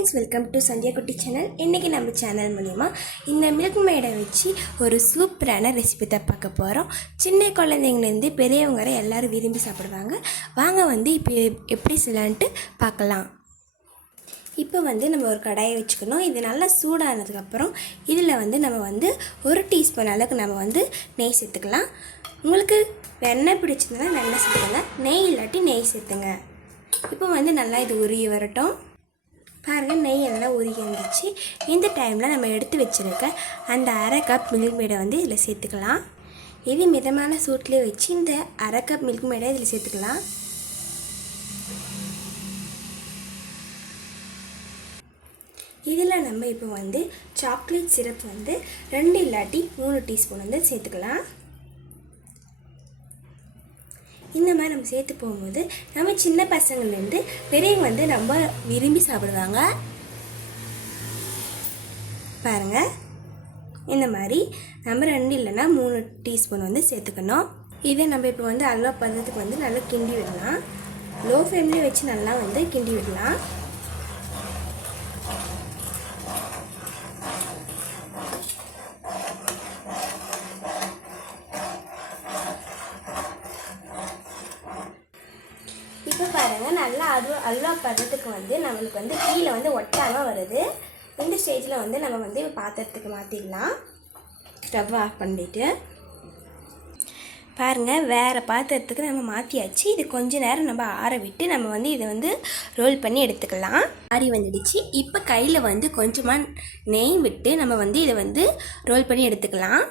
Friends, welcome to Sandhya குட்டி channel. இன்றைக்கி நம்ம சேனல் மூலிமா இந்த மில்க் மேடை வச்சு ஒரு சூப்பரான ரெசிபி தான் பார்க்க போகிறோம். சின்ன குழந்தைங்கலேருந்து பெரியவங்க வரை எல்லோரும் விரும்பி சாப்பிடுவாங்க. வாங்க இப்போ எப்படி செய்யலான்ட்டு பார்க்கலாம். இப்போ நம்ம ஒரு கடாயை வச்சுக்கணும். இது நல்லா சூடானதுக்கப்புறம் இதில் நம்ம ஒரு டீஸ்பூன் அளவுக்கு நம்ம நெய் சேர்த்துக்கலாம். உங்களுக்கு வெண்ணெய் பிடிச்சிருந்தா வெண்ணெய் சேர்த்துக்கோங்க, நெய் இல்லாட்டி நெய் சேர்த்துங்க. இப்போ நல்லா இது உருகி வரட்டும். பாருங்கள், நெய் எல்லாம் உருகி வந்துச்சு. இந்த டைமில் நம்ம எடுத்து வச்சுருக்க அந்த அரை கப் மில்க் மேடை இதில் சேர்த்துக்கலாம். இது மிதமான சூட்லேயே வச்சு இந்த அரை கப் மில்க் மேடை இதில் சேர்த்துக்கலாம். இதில் நம்ம இப்போ சாக்லேட் சிரப் 2 இல்லாட்டி 3 டீஸ்பூன் சேர்த்துக்கலாம். இந்த மாதிரி நம்ம சேர்த்து போகும்போது நம்ம சின்ன பசங்கள்லேருந்து பெரியவங்க நம்ம விரும்பி சாப்பிடுவாங்க. பாருங்கள், இந்த மாதிரி நம்ம 2 இல்லைன்னா 3 டீஸ்பூன் சேர்த்துக்கணும். இதை நம்ம இப்போ அல்வா பதத்துக்கு நல்லா கிண்டி விடலாம். லோ ஃப்ளேம்லேயே வச்சு நல்லா கிண்டி விடலாம். இப்போ பாருங்கள், நல்லா அல்வா பதத்துக்கு நம்மளுக்கு கீழே ஒட்டாமல் வருது. இந்த ஸ்டேஜில் நம்ம பாத்திரத்துக்கு மாற்றிடலாம். ஸ்டவ் ஆஃப் பண்ணிவிட்டு பாருங்கள், வேறு பாத்திரத்துக்கு நம்ம மாற்றியாச்சு. இது கொஞ்சம் நேரம் நம்ம ஆற விட்டு நம்ம இதை ரோல் பண்ணி எடுத்துக்கலாம். ஆறி வந்துடுச்சு. இப்போ கையில் கொஞ்சமாக நெய் விட்டு நம்ம இதை ரோல் பண்ணி எடுத்துக்கலாம்.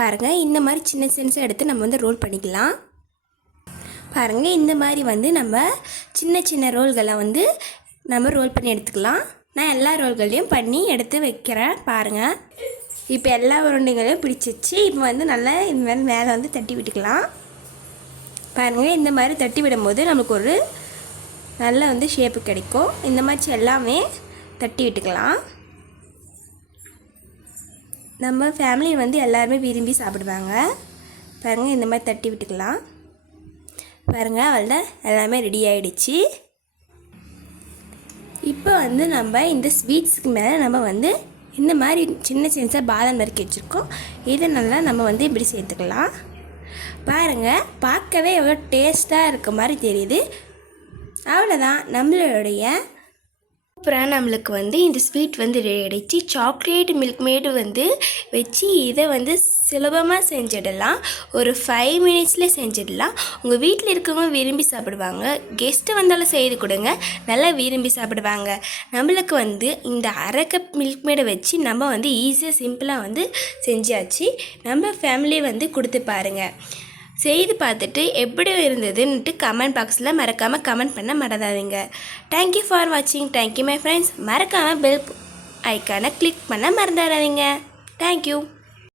பாருங்கள், இந்த மாதிரி சின்ன சின்னதாக எடுத்து நம்ம ரோல் பண்ணிக்கலாம். பாருங்கள், இந்த மாதிரி நம்ம சின்ன சின்ன ரோல்களை நம்ம ரோல் பண்ணி எடுத்துக்கலாம். நான் எல்லா ரோல்களையும் பண்ணி எடுத்து வைக்கிறேன். பாருங்கள், இப்போ எல்லா உருண்டைகளையும் பிடிச்சிச்சு. இப்போ நல்லா இந்த மாதிரி மேலே தட்டி விட்டுக்கலாம். பாருங்கள், இந்த மாதிரி தட்டி விடும்போது நமக்கு ஒரு நல்ல ஷேப்பு கிடைக்கும். இந்த மாதிரி எல்லாமே தட்டி விட்டுக்கலாம். நம்ம ஃபேமிலி எல்லாருமே விரும்பி சாப்பிடுவாங்க. பாருங்கள், இந்த மாதிரி தட்டி விட்டுக்கலாம். பாருங்கள், அவள்தான் எல்லாமே ரெடி ஆகிடுச்சு. இப்போ நம்ம இந்த ஸ்வீட்ஸுக்கு மேலே நம்ம இந்த மாதிரி சின்ன சின்ன பாதாம் நறுக்கி வச்சுருக்கோம். இதை நல்லா நம்ம இப்படி சேர்த்துக்கலாம். பாருங்கள், பார்க்கவே எவ்வளோ டேஸ்ட்டாக இருக்க மாதிரி தெரியுது. அவ்வளோதான், நம்மளுடைய அப்புறம் நம்மளுக்கு இந்த ஸ்வீட் ரெடி ஆகிடுச்சு. சாக்லேட் மில்க் மேடு வச்சு இதை சுலபமாக செஞ்சிடலாம். ஒரு 5 மினிட்ஸில் செஞ்சிடலாம். உங்கள் வீட்டில் இருக்கவங்க விரும்பி சாப்பிடுவாங்க. கெஸ்ட்டு வந்தாலும் செய்து கொடுங்க, நல்லா விரும்பி சாப்பிடுவாங்க. நம்மளுக்கு இந்த அரை கப் மில்க் மேடை வச்சு நம்ம ஈஸியாக சிம்பிளாக செஞ்சாச்சு. நம்ம ஃபேமிலி கொடுத்து பாருங்கள். செய்து பார்த்துட்டு எப்படி இருந்ததுன்ட்டு கமெண்ட் பாக்ஸில் மறக்காமல் கமெண்ட் பண்ண மறந்துடாதீங்க. தேங்க்யூ ஃபார் வாட்சிங். Thank you my friends. மறக்காமல் பெல் ஐக்கானை கிளிக் பண்ண மறந்துடாதீங்க. தேங்க்யூ.